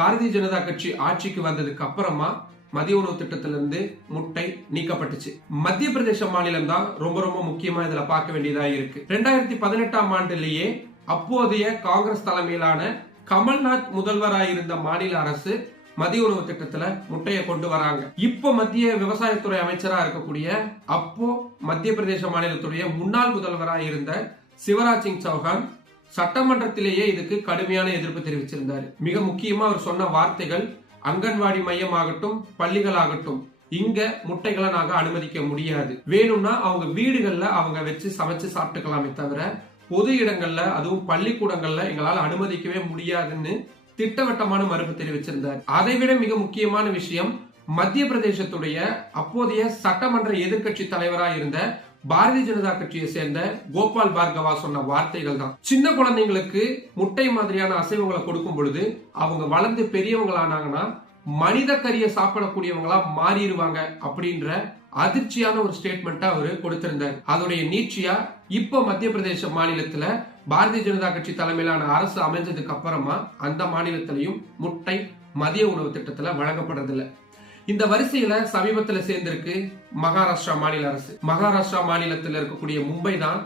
பாரதிய ஜனதா கட்சி ஆட்சிக்கு வந்ததுக்கு அப்புறமா மதிய உணவு திட்டத்திலிருந்து முட்டை நீக்கப்பட்டுச்சு. மத்திய பிரதேச மாநிலம் தான் ரொம்ப ரொம்ப முக்கியமா இதுல பார்க்க வேண்டியதா இருக்கு. 2018ஆம் ஆண்டிலேயே அப்போதைய காங்கிரஸ் தலைமையிலான கமல்நாத் முதல்வராயிருந்த மாநில அரசு மதிய உணவு திட்டத்துல முட்டையை கொண்டு வராங்க. இப்போ மத்திய விவசாயத்துறை அமைச்சரா இருக்கக்கூடிய அப்போ மத்திய பிரதேச மாநிலத்துடைய முன்னாள் முதல்வராயிருந்த சிவராஜ் சிங் சௌஹான் சட்டமன்றத்திலேயே இதுக்கு கடுமையான எதிர்ப்பு தெரிவிச்சிருந்தாரு. மிக முக்கியமா அவர் சொன்ன வார்த்தைகள், அங்கன்வாடி மையம் ஆகட்டும், பள்ளிகள் ஆகட்டும், இங்க முட்டைகளை நாங்க அனுமதிக்க முடியாது. வேணும்னா அவங்க வீடுகள்ல அவங்க வச்சு சமைச்சு சாப்பிட்டுக்கலாமே தவிர பொது இடங்கள்ல, அதுவும் பள்ளிக்கூடங்கள்ல எங்களால் அனுமதிக்கவே முடியாதுன்னு திட்டவட்டமான மறுப்பு தெரிவிச்சிருந்தார். அதை விட மிக முக்கியமான விஷயம், மத்திய பிரதேசத்துடைய அப்போதைய சட்டமன்ற எதிர்கட்சி தலைவராக இருந்த பாரதிய ஜனதா கட்சியை சேர்ந்த கோபால் பார்கவா சொன்ன வார்த்தைகள் தான். சின்ன குழந்தைங்களுக்கு முட்டை மாதிரியான அசைவங்களை கொடுக்கும் பொழுது அவங்க வளர்ந்து பெரியவங்களானாங்கன்னா மனித கறியை சாப்பிடக்கூடியவங்களா மாறிடுவாங்க அப்படின்ற அதிர்ச்சியான ஒரு ஸ்டேட்மெண்ட் அவரு கொடுத்திருந்தார். அதோடைய நீட்சியா இப்ப மத்திய பிரதேச மாநிலத்துல பாரதிய ஜனதா கட்சி தலைமையிலான அரசு அமைஞ்சதுக்கு அப்புறமா அந்த மாநிலத்திலையும் முட்டை மதிய உணவு திட்டத்துல வழங்கப்படுறதில்லை. இந்த வரிசையில சமீபத்தில் சேர்ந்திருக்கு மகாராஷ்டிரா மாநில அரசு. மகாராஷ்டிரா மாநிலத்தில் இருக்கக்கூடிய மும்பை தான்